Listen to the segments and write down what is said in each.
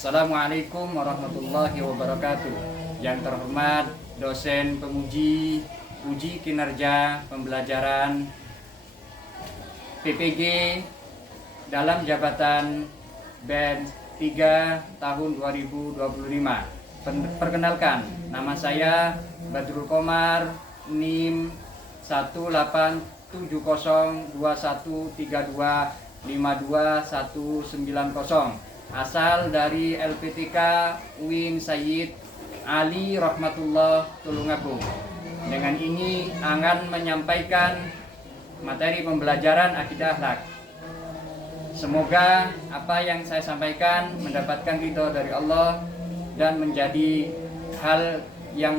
Assalamualaikum warahmatullahi wabarakatuh. Yang terhormat dosen penguji uji kinerja pembelajaran PPG dalam jabatan BEN 3 tahun 2025. Perkenalkan, nama saya Badrul Komar, NIM 18701325290, asal dari LPTK UIN Sayyid Ali Rahmatullah Tulungagung. Dengan ini akan menyampaikan materi pembelajaran akidah akhlak. Semoga apa yang saya sampaikan mendapatkan ridho dari Allah dan menjadi hal yang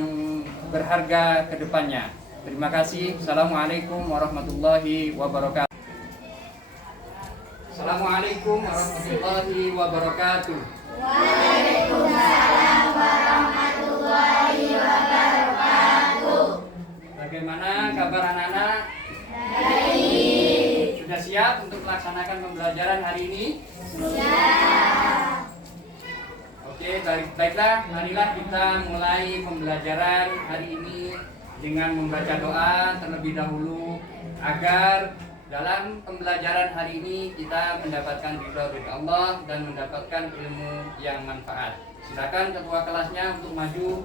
berharga ke depannya. Terima kasih. Assalamualaikum warahmatullahi wabarakatuh. Assalamualaikum warahmatullahi wabarakatuh. Waalaikumsalam warahmatullahi wabarakatuh. Bagaimana kabar anak-anak? Baik. Sudah siap untuk melaksanakan pembelajaran hari ini? Siap. Oke, baiklah. Marilah kita mulai pembelajaran hari ini dengan membaca doa terlebih dahulu agar dalam pembelajaran hari ini kita mendapatkan ridho dari Allah dan mendapatkan ilmu yang manfaat. Silakan ketua kelasnya untuk maju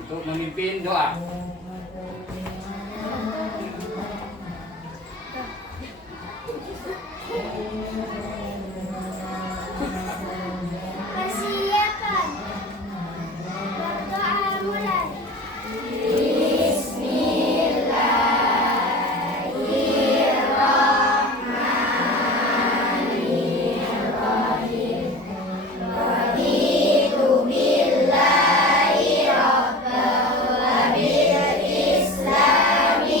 untuk memimpin doa. Persiapan. Berdoa mulai. Islami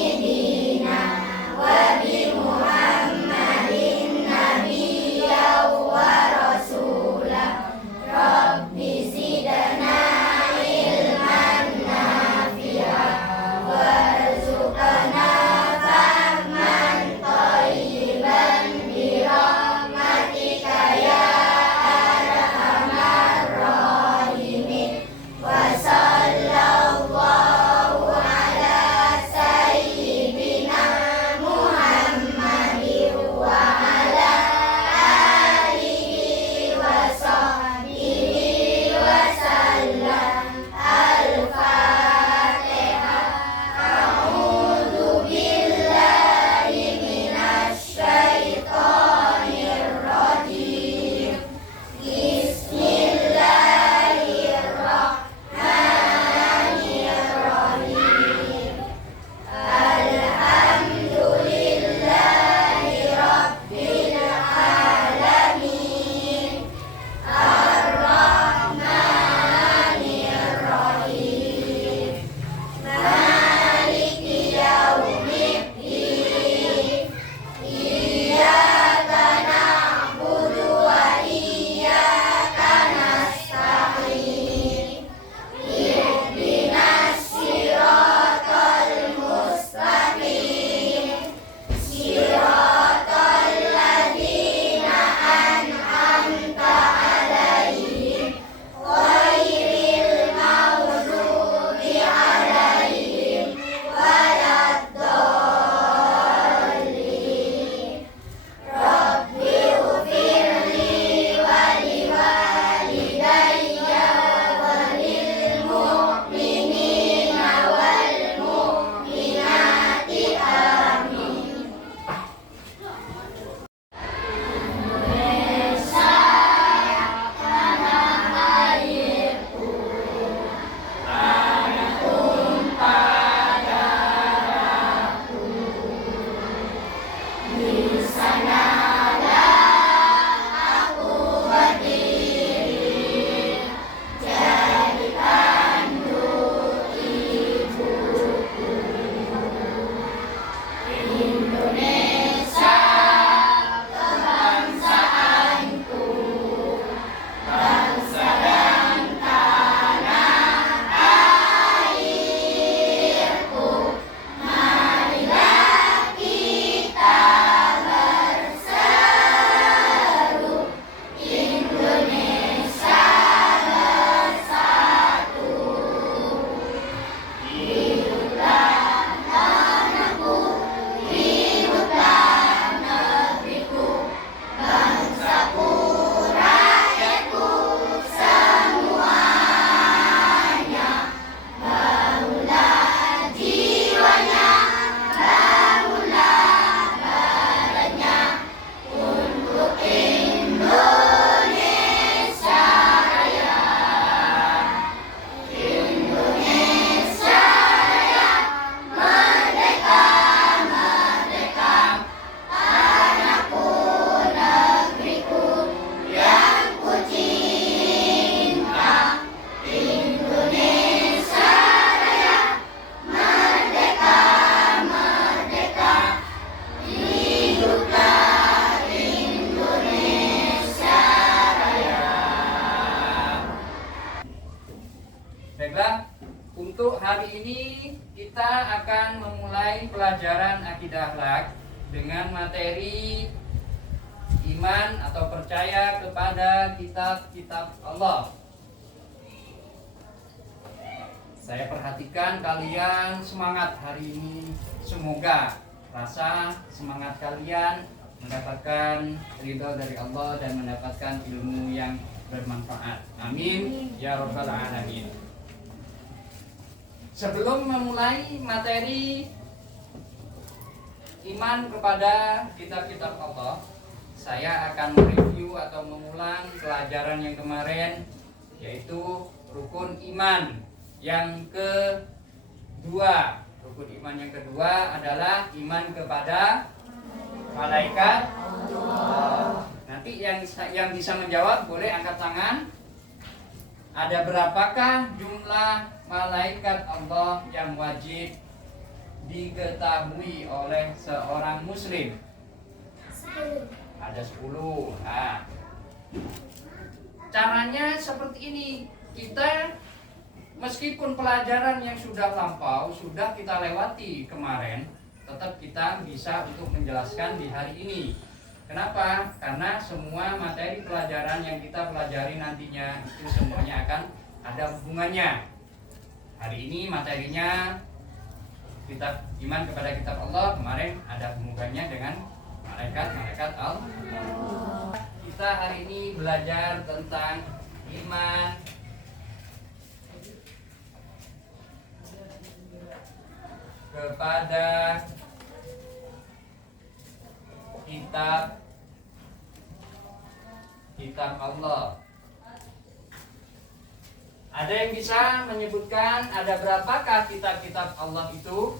Baiklah, untuk hari ini kita akan memulai pelajaran akidah akhlak dengan materi iman atau percaya kepada kitab-kitab Allah. Saya perhatikan kalian semangat hari ini. Semoga rasa semangat kalian mendapatkan ridho dari Allah dan mendapatkan ilmu yang bermanfaat. Amin ya rabbal alamin. Sebelum memulai materi iman kepada kitab-kitab Allah, saya akan mereview atau mengulang pelajaran yang kemarin, yaitu rukun iman yang kedua. Rukun iman yang kedua adalah iman kepada malaikat Allah. Nanti yang bisa menjawab boleh angkat tangan. Ada berapakah jumlah malaikat Allah yang wajib diketahui oleh seorang muslim? 10. Ada 10. Nah, caranya seperti ini. Kita meskipun pelajaran yang sudah lampau, sudah kita lewati kemarin, tetap kita bisa untuk menjelaskan di hari ini. Kenapa? Karena semua materi pelajaran yang kita pelajari nantinya itu semuanya akan ada hubungannya. Hari ini materinya kitab iman kepada kitab Allah, kemarin ada hubungannya dengan malaikat Allah. Kita hari ini belajar tentang iman kepada kitab Allah. Ada yang bisa menyebutkan ada berapakah kitab-kitab Allah itu?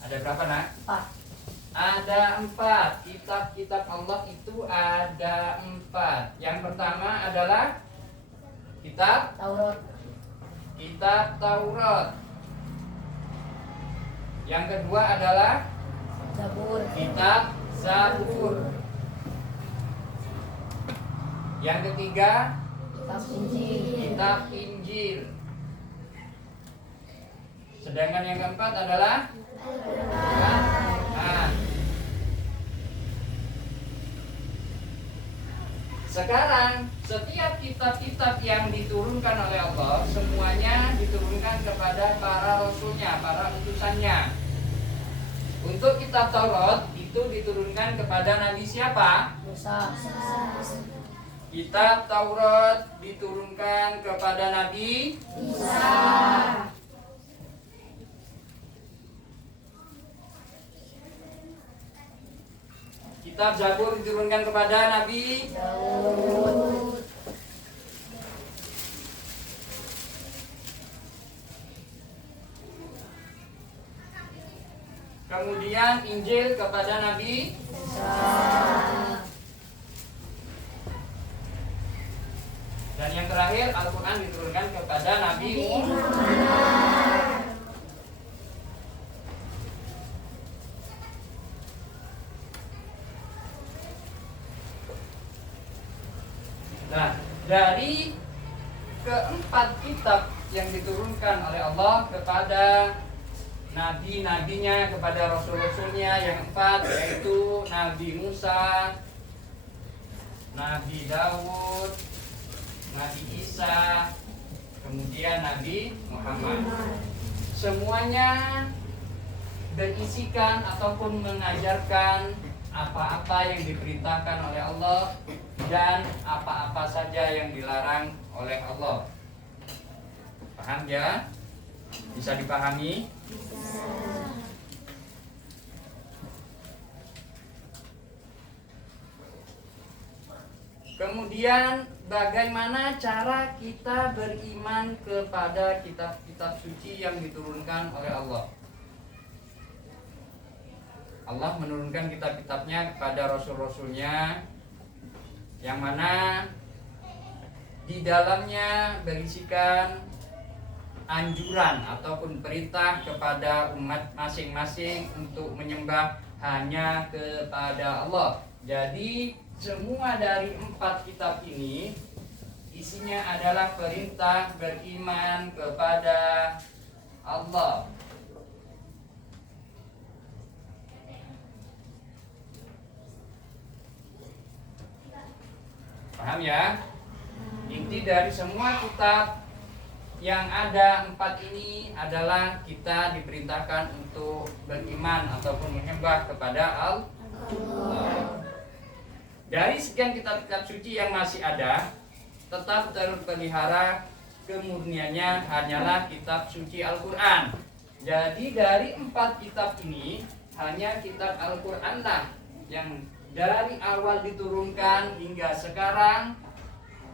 Ada berapa, Nak? 4. Ada 4. Kitab-kitab Allah itu ada 4. Yang pertama adalah kitab Taurat. Yang kedua adalah kitab Zabur. Yang ketiga kitab Injil. Sedangkan yang keempat adalah Al-Quran. Sekarang setiap kitab-kitab yang diturunkan oleh Allah semuanya diturunkan kepada para rasulnya, para utusannya. Untuk kitab Taurat itu diturunkan kepada Nabi siapa? Musa. Kitab Taurat diturunkan kepada Nabi Isa. Kitab Zabur diturunkan kepada Nabi Daud. Kemudian Injil kepada Nabi Isa. Dan yang terakhir Al-Quran diturunkan kepada Nabi Nah, dari keempat kitab yang diturunkan oleh Allah kepada nabi-nabinya, kepada rasul-rasulnya yang 4, yaitu Nabi Musa, Nabi Daud, Nabi Isa, kemudian Nabi Muhammad. Semuanya berisikan ataupun mengajarkan apa-apa yang diperintahkan oleh Allah dan apa-apa saja yang dilarang oleh Allah. Paham ya? Bisa dipahami? Kemudian bagaimana cara kita beriman kepada kitab-kitab suci yang diturunkan oleh Allah? Allah menurunkan kitab-kitabnya kepada rasul-rasulnya, yang mana di dalamnya berisikan anjuran ataupun perintah kepada umat masing-masing untuk menyembah hanya kepada Allah. Jadi semua dari 4 kitab ini isinya adalah perintah beriman kepada Allah. Paham ya? Inti dari semua kitab yang ada 4 ini adalah kita diperintahkan untuk beriman ataupun menyembah kepada Allah. Dari sekian kitab-kitab suci yang masih ada, tetap terpelihara kemurniannya hanyalah kitab suci Al-Quran. Jadi dari 4 kitab ini hanya kitab Al-Quran lah yang dari awal diturunkan hingga sekarang,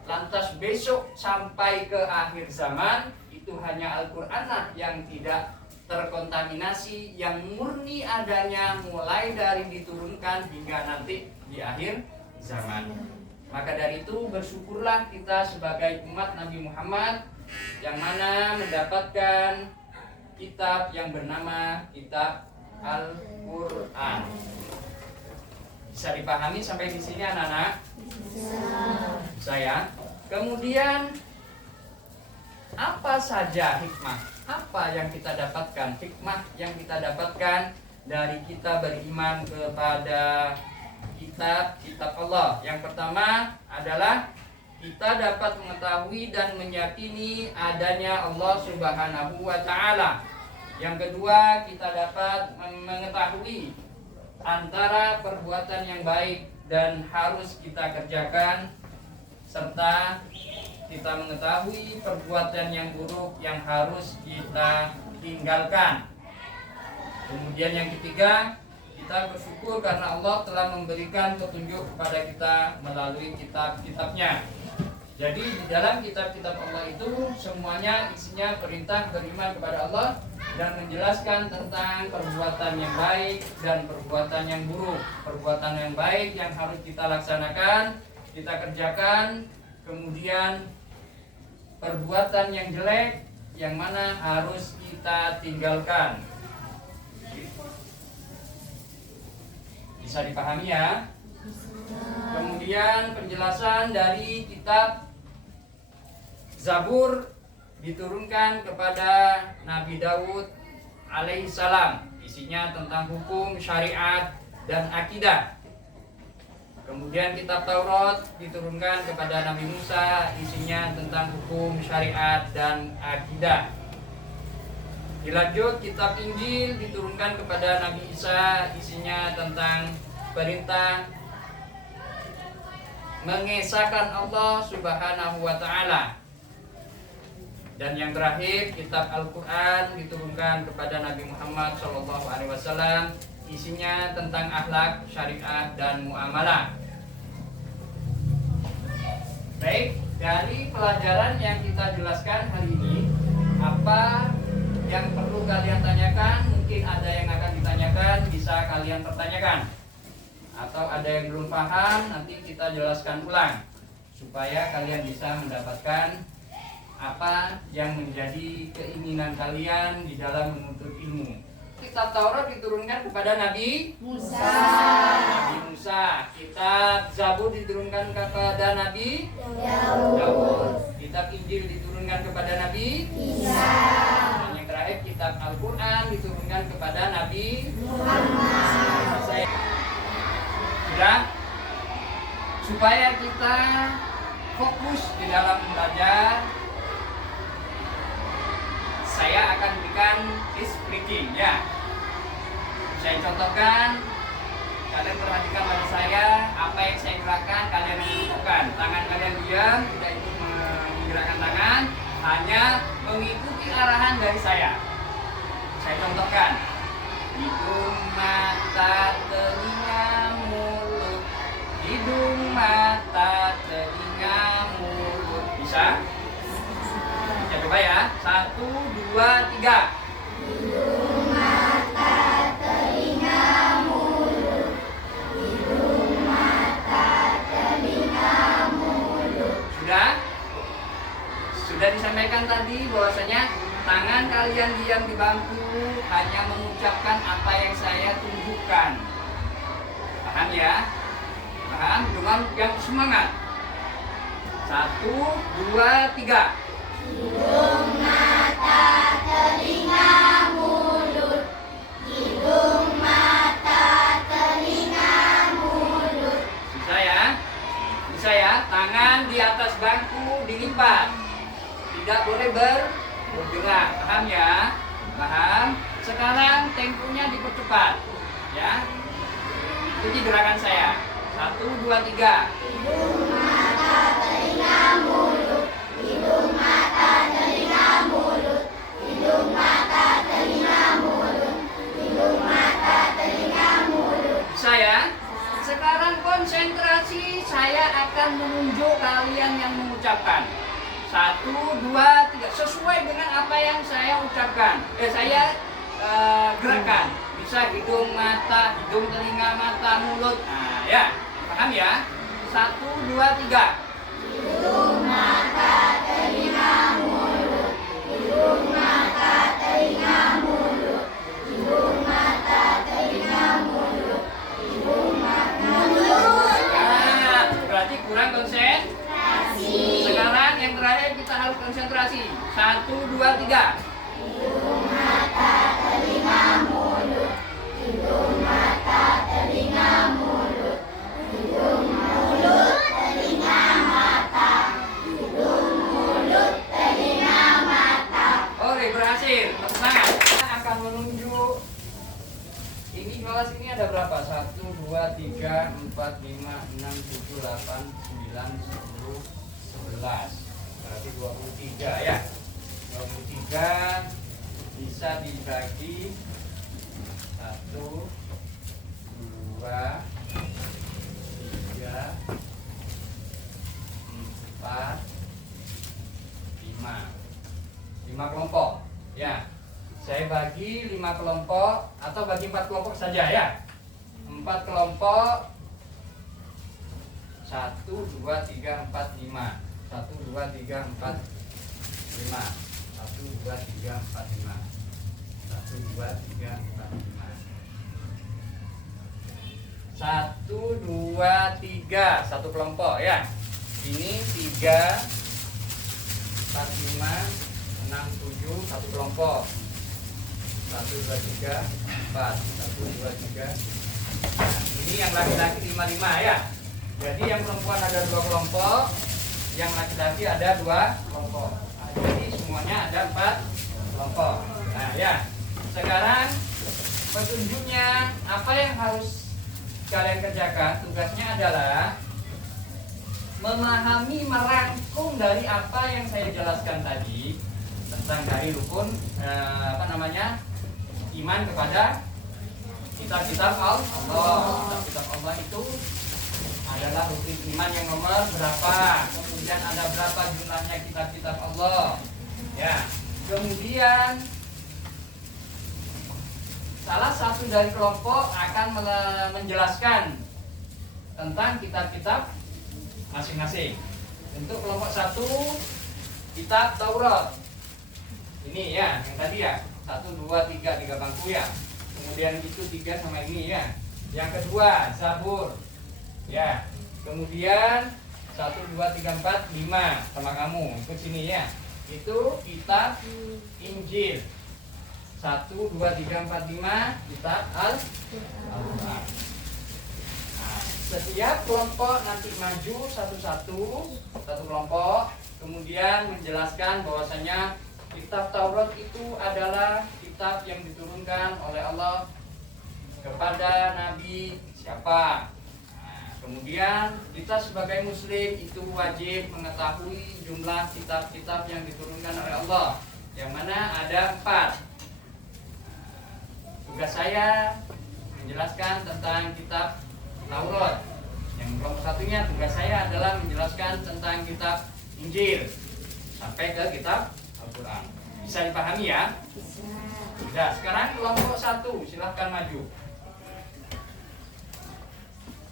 lantas besok sampai ke akhir zaman, itu hanya Al-Quran lah yang tidak terkontaminasi, yang murni adanya mulai dari diturunkan hingga nanti di akhir zaman. Maka dari itu bersyukurlah kita sebagai umat Nabi Muhammad yang mana mendapatkan kitab yang bernama kitab Al-Quran. Bisa dipahami sampai di sini anak-anak? Bisa ya. Kemudian apa saja hikmah? Apa yang kita dapatkan? Hikmah yang kita dapatkan dari kita beriman kepada kitab Allah. Yang pertama adalah kita dapat mengetahui dan meyakini adanya Allah Subhanahu wa Ta'ala. Yang kedua, kita dapat mengetahui antara perbuatan yang baik dan harus kita kerjakan, serta kita mengetahui perbuatan yang buruk yang harus kita tinggalkan. Kemudian yang ketiga, kita bersyukur karena Allah telah memberikan petunjuk kepada kita melalui kitab-kitabnya. Jadi di dalam kitab-kitab Allah itu semuanya isinya perintah beriman kepada Allah dan menjelaskan tentang perbuatan yang baik dan perbuatan yang buruk. Perbuatan yang baik yang harus kita laksanakan, kita kerjakan. Kemudian perbuatan yang jelek yang mana harus kita tinggalkan. Bisa dipahami ya? Kemudian penjelasan dari kitab Zabur diturunkan kepada Nabi Daud alaihissalam. Isinya tentang hukum, syariat, dan akidah. Kemudian kitab Taurat diturunkan kepada Nabi Musa. Isinya tentang hukum, syariat, dan akidah. Dilanjut kitab Injil diturunkan kepada Nabi Isa. Isinya tentang perintah mengesahkan Allah Subhanahu wa Ta'ala. Dan yang terakhir kitab Al-Quran diturunkan kepada Nabi Muhammad SAW. Isinya tentang akhlak, syariat, dan muamalah. Baik, dari pelajaran yang kita jelaskan hari ini, apa yang perlu kalian tanyakan? Mungkin ada yang akan ditanyakan, bisa kalian pertanyakan. Atau ada yang belum paham, nanti kita jelaskan ulang supaya kalian bisa mendapatkan apa yang menjadi keinginan kalian di dalam menuntut ilmu. Kitab Taurat diturunkan kepada Nabi Musa. Kitab Zabur diturunkan kepada Nabi Daud. Kitab Injil diturunkan kepada Nabi Isa. Dan yang terakhir kitab Al-Quran diturunkan kepada Nabi Muhammad. Sudah? Supaya kita fokus di dalam belajar, saya akan berikan tips breaking ya. Saya contohkan, kalian perhatikan pada saya, apa yang saya gerakan kalian lakukan. Tangan kalian diam, tidak ikut menggerakkan tangan, hanya mengikuti arahan dari saya. Saya contohkan, hidung, mata, telinga, mulut. Hidung, mata, telinga, mulut. Bisa? Kita coba ya. 1, 2, 3. Hidung, mata, telinga, mulut. Hidung, mata, telinga, mulut. Sudah? Sudah disampaikan tadi bahwasanya tangan kalian diam di bangku hanya mengucapkan apa yang saya tunjukkan. Paham ya? Paham? Dengan yang semangat. 1, 1, 2, 3. Hidung, mata, telinga, mulut. Hidung, mata, telinga, mulut. Bisa ya? Bisa ya? Tangan di atas bangku dilipat. Tidak boleh bergerak. Paham ya? Paham? Sekarang temponya dipercepat. Ya. Ikuti gerakan saya. 1, 2, 3. Hidung, mata, telinga, mulut. Hidung, mata, telinga, mulut. Hidung, mata, telinga, mulut. Hidung, mata, telinga, mulut. Bisa ya? Sekarang konsentrasi, saya akan menunjuk kalian yang mengucapkan. 1, 2, 3. Sesuai dengan apa yang saya ucapkan. Saya gerakan. Bisa hidung, mata, hidung, telinga, mata, mulut. Nah, ya. Paham ya? 1, 2, 3. Hidung, mata, telinga, mulut. Hidung, mata, telinga, mulut. Hidung, mata, telinga, mulut. Hidung, mata, mulut. Nah, berarti kurang konsentrasi. Sekarang yang terakhir kita harus konsentrasi. 1, 2, 3. Hidung, mata, telinga, mulut. Hidung, mata, telinga, mulut. Hidung, mulut, telinga, mata. Hidung, mulut, telinga, mata. Oke, berhasil. Semangat. Kita akan menunjuk. Ini kelas ini ada berapa? 1, 2, 3, 4, 5, 6, 7, 8, 9, 10, 11. Berarti 23 ya. 23 bisa dibagi 1, 2, 3, 4, 5. 5 kelompok. Ya. Saya bagi 5 kelompok atau bagi 4 kelompok saja ya. 4 kelompok. 1, 2, 3, 4, 5. 1, 2, 3, 4, 5. 1, 2, 3, 4, 5. 1, 2, 3, 4, 5. 1, 2, 3. Satu kelompok ya. Ini 3, 4, 5, 6, 7. Satu kelompok. 1, 2, 3, 4. 1, 2, 3. Nah, ini yang laki-laki 5, 5 ya. Jadi yang perempuan ada 2 kelompok, yang laki-laki ada 2 kelompok. Nah, jadi semuanya ada 4 kelompok. Nah ya, sekarang petunjuknya apa yang harus kalian kerjakan? Tugasnya adalah memahami, merangkum dari apa yang saya jelaskan tadi tentang dari rukun iman kepada kitab-kitab Allah. Kitab-kitab Allah itu adalah rukun iman yang nomor berapa, kemudian ada berapa jumlahnya kitab-kitab Allah ya. Kemudian salah satu dari kelompok akan menjelaskan tentang kitab-kitab masing-masing. Untuk kelompok 1 kitab Taurat. Ini ya, yang tadi ya, 1, 2, 3 bangku ya. Kemudian itu 3 sama ini ya. Yang kedua Zabur. Ya. Kemudian 1, 2, 3, 4, 5 sama kamu. Ikut sini ya. Itu kitab Injil. 1, 2, 3, 4, 5 kitab Al-Quran. Nah, setiap kelompok nanti maju satu-satu, satu kelompok, kemudian menjelaskan bahwasanya kitab Taurat itu adalah kitab yang diturunkan oleh Allah kepada Nabi siapa. Nah, kemudian kita sebagai Muslim itu wajib mengetahui jumlah kitab-kitab yang diturunkan oleh Allah, yang mana ada 4. Tugas saya menjelaskan tentang kitab Taurat. Yang kelompok satunya tugas saya adalah menjelaskan tentang kitab Injil sampai ke kitab Al-Quran. Bisa dipahami ya? Bisa. Sekarang kelompok 1 silahkan maju.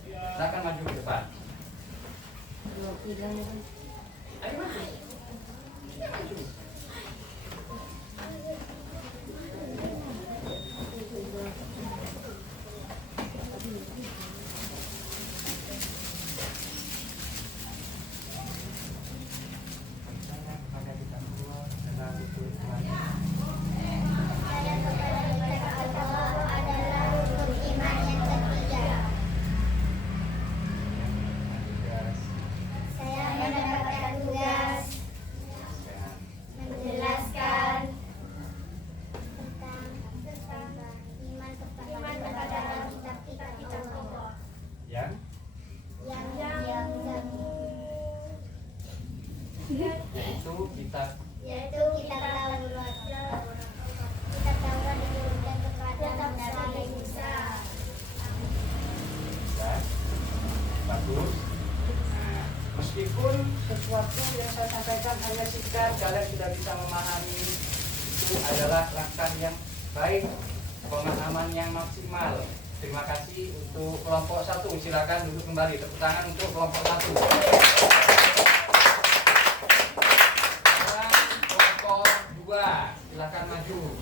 Silahkan maju ke depan. Ayo maju. Maju. yaitu kitab kitab Taurat. Kitab Taurat diturunkan kepada Nabi Musa. Ya, bagus. Nah, meskipun sesuatu yang saya sampaikan hanya singkat, kalian sudah bisa memahami, itu adalah langkah yang baik, pemahaman yang maksimal. Terima kasih untuk kelompok 1. Silakan duduk kembali. Tepuk tangan untuk kelompok 1. Sekarang kelompok 2, silakan maju.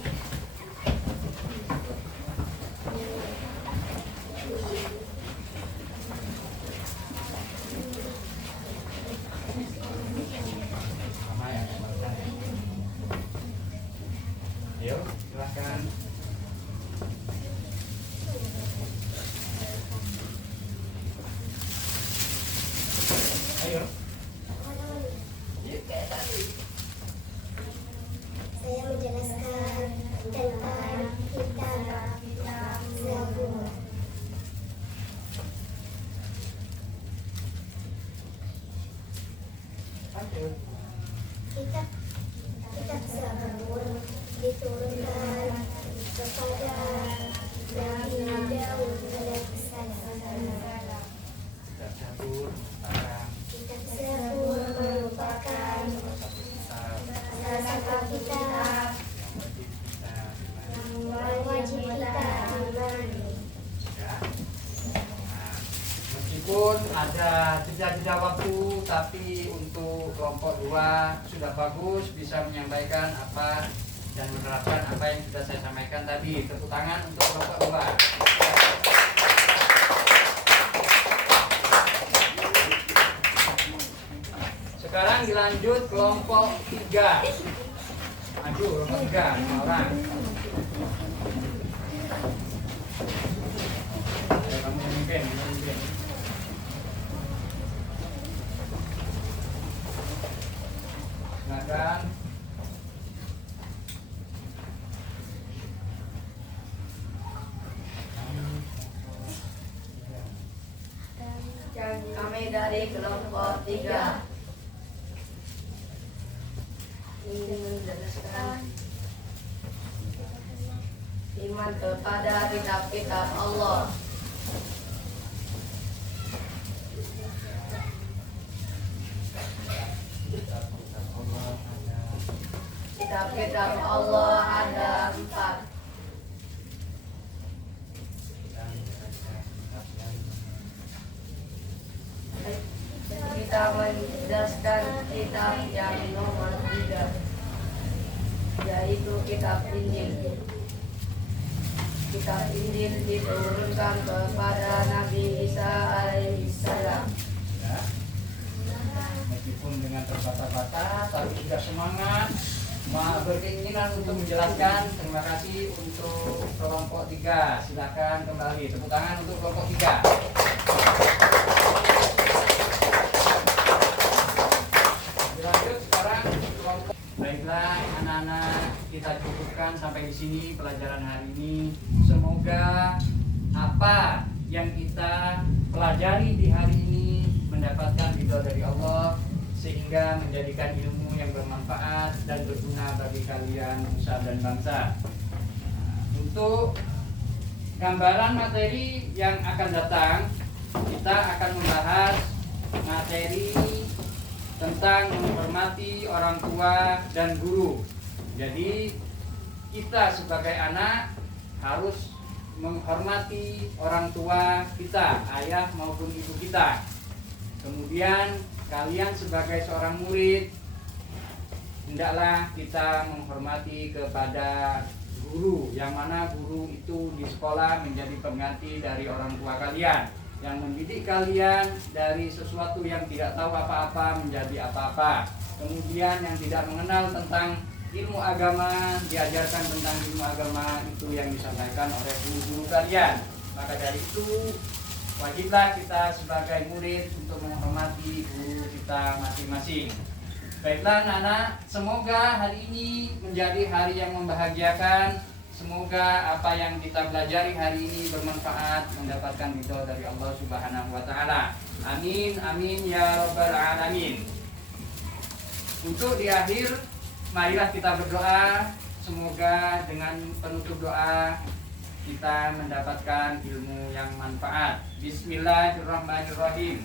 Sama ya, kembalikan ya. Ayo, silakan. Ayo. Saya menjelaskan tentang kitab Zabur. Lanjut. Kitab Zabur diturunkan kepada Nabi Daud alaihissalam. Kitab Zabur merupakan Kitab Zabur merupakan salah satu kitab yang wajib kita wajib kita imani. ya. Nah, meskipun ada jeda-jeda waktu, tapi untuk kelompok 2 sudah bagus, bisa menyampaikan apa dan menerapkan apa yang sudah saya sampaikan tadi. Tepuk tangan untuk kelompok 2. Sekarang dilanjut kelompok 3. Maju kelompok 3, 5 orang. Ayo, kamu memimpin. Silakan. Kami dari kelompok 3 ingin menjelaskan iman kepada kitab-kitab Allah. Kitab-kitab Allah ada 4. Kita menjelaskan kitab yang nomor 3, yaitu kitab Injil. Kitab Injil diturunkan kepada Nabi Isa alaihissalam. Ya. Meskipun dengan terbata-bata, tapi juga semangat, berkeinginan untuk menjelaskan. Terima kasih untuk kelompok 3. Silakan kembali. Tepuk tangan untuk kelompok 3. Lanjut sekarang kelompok. Baiklah anak-anak, kita cukupkan sampai di sini pelajaran hari ini. Semoga apa yang kita pelajari di hari ini mendapatkan ridho dari Allah, sehingga menjadikan ilmu yang bermanfaat dan berguna bagi kalian, nusa dan bangsa. Untuk gambaran materi yang akan datang, kita akan membahas materi tentang menghormati orang tua dan guru. Jadi kita sebagai anak harus menghormati orang tua kita, ayah maupun ibu kita. Kemudian kalian sebagai seorang murid, hendaklah kita menghormati kepada guru, yang mana guru itu di sekolah menjadi pengganti dari orang tua kalian, yang mendidik kalian dari sesuatu yang tidak tahu apa-apa menjadi apa-apa. Kemudian yang tidak mengenal tentang ilmu agama, diajarkan tentang ilmu agama itu yang disampaikan oleh guru-guru kalian. Maka dari itu wajiblah kita sebagai murid untuk menghormati guru kita masing-masing. Baiklah anak-anak, semoga hari ini menjadi hari yang membahagiakan. Semoga apa yang kita pelajari hari ini bermanfaat, mendapatkan ridho dari Allah Subhanahu wa taala. Amin amin ya rabbal alamin. Untuk di akhir, marilah kita berdoa. Semoga dengan penutup doa kita mendapatkan ilmu yang manfaat. Bismillahirrahmanirrahim.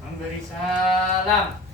Memberi salam